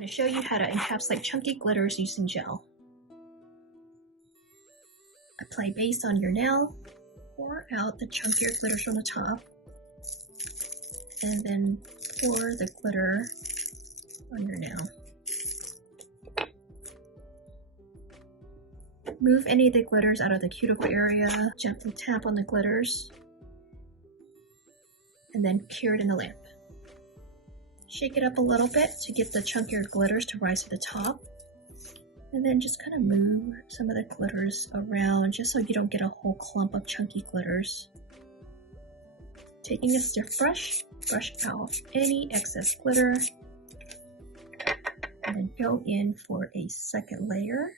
going to show you how to encapsulate chunky glitters using gel. Apply base on your nail, pour out the chunkier glitters from the top, and then pour the glitter on your nail. Move any of the glitters out of the cuticle area, gently tap on the glitters, and then cure it in the lamp. Shake it up a little bit to get the chunkier glitters to rise to the top. And then just kind of move some of the glitters around just so you don't get a whole clump of chunky glitters. Taking a stiff brush, brush out any excess glitter. And then go in for a second layer.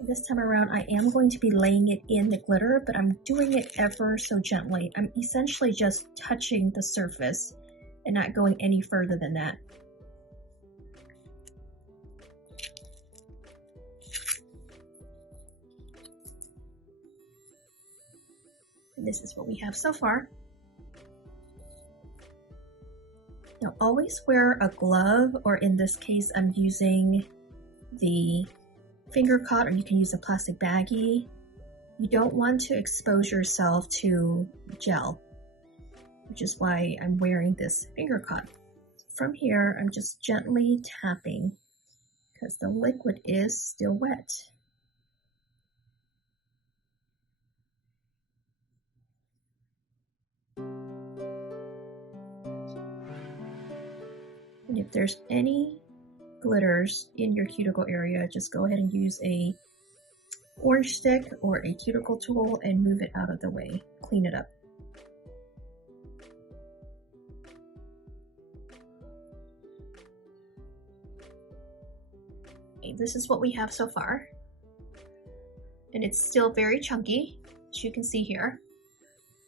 This time around, I am going to be laying it in the glitter, but I'm doing it ever so gently. I'm essentially just touching the surface and not going any further than that. And this is what we have so far. Now always wear a glove, or in this case I'm using the finger caught, or you can use a plastic baggie. You don't want to expose yourself to gel, which is why I'm wearing this finger caught. From here, I'm just gently tapping because the liquid is still wet. And if there's any glitters in your cuticle area, just go ahead and use a orange stick or a cuticle tool and move it out of the way. Clean it up. Okay, this is what we have so far. And it's still very chunky, as you can see here.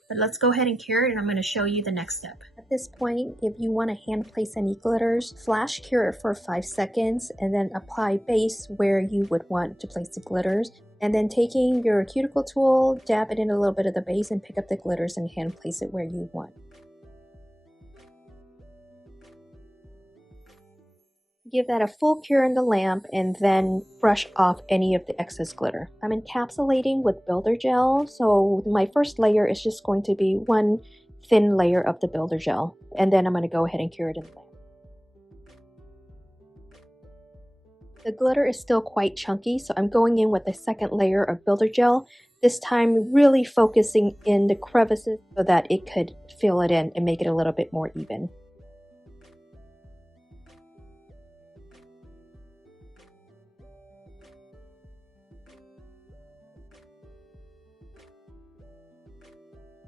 But let's go ahead and cure it, and I'm going to show you the next step. At this point, if you want to hand place any glitters, flash cure it for 5 seconds and then apply base where you would want to place the glitters. And then taking your cuticle tool, dab it in a little bit of the base and pick up the glitters and hand place it where you want. Give that a full cure in the lamp and then brush off any of the excess glitter. I'm encapsulating with builder gel, so my first layer is just going to be one thin layer of the builder gel, and then I'm going to go ahead and cure it in the lamp. The glitter is still quite chunky, so I'm going in with a second layer of builder gel, this time really focusing in the crevices so that it could fill it in and make it a little bit more even.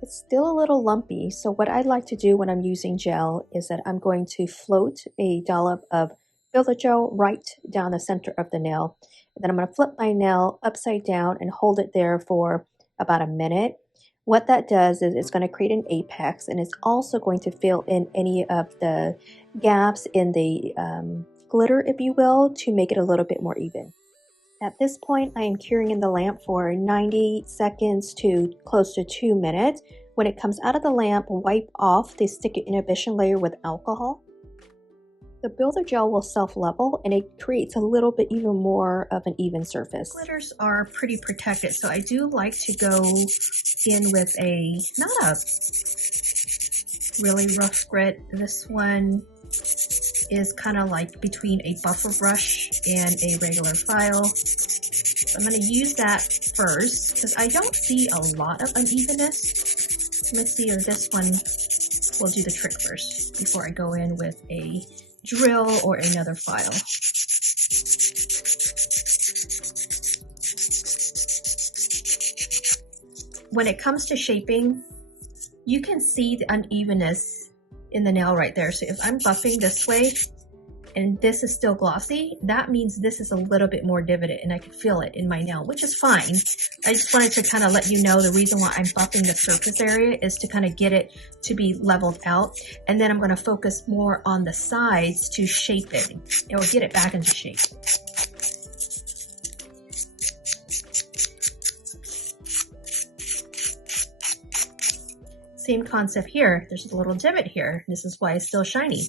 It's still a little lumpy, so what I like to do when I'm using gel is that I'm going to float a dollop of builder gel right down the center of the nail. And then I'm going to flip my nail upside down and hold it there for about a minute. What that does is it's going to create an apex, and it's also going to fill in any of the gaps in the glitter, if you will, to make it a little bit more even. At this point, I am curing in the lamp for 90 seconds to close to 2 minutes. When it comes out of the lamp, wipe off the sticky inhibition layer with alcohol. The builder gel will self-level, and it creates a little bit even more of an even surface. Glitters are pretty protected, so I do like to go in with not a really rough grit. This one is kind of like between a buffer brush and a regular file. So I'm going to use that first because I don't see a lot of unevenness. Let's see if this one will do the trick first before I go in with a drill or another file. When it comes to shaping, you can see the unevenness in the nail right there. So if I'm buffing this way and this is still glossy, that means this is a little bit more divoted and I can feel it in my nail, which is fine. I just wanted to kind of let you know the reason why I'm buffing the surface area is to kind of get it to be leveled out. And then I'm going to focus more on the sides to shape it or get it back into shape. Same concept here. There's a little divot here. This is why it's still shiny.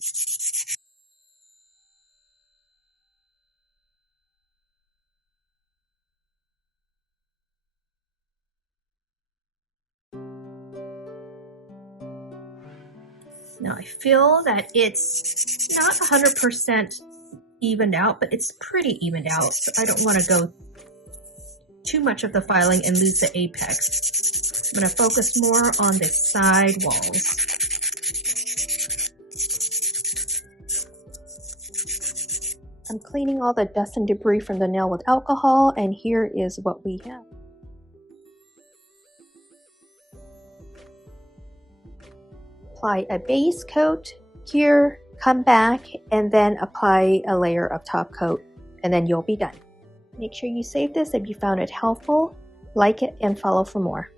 Now I feel that it's not 100% evened out, but it's pretty evened out, so I don't want to go too much of the filing and lose the apex. I'm going to focus more on the side walls. I'm cleaning all the dust and debris from the nail with alcohol, and here is what we have. Apply a base coat here, come back, and then apply a layer of top coat, and then you'll be done. Make sure you save this if you found it helpful, like it, and follow for more.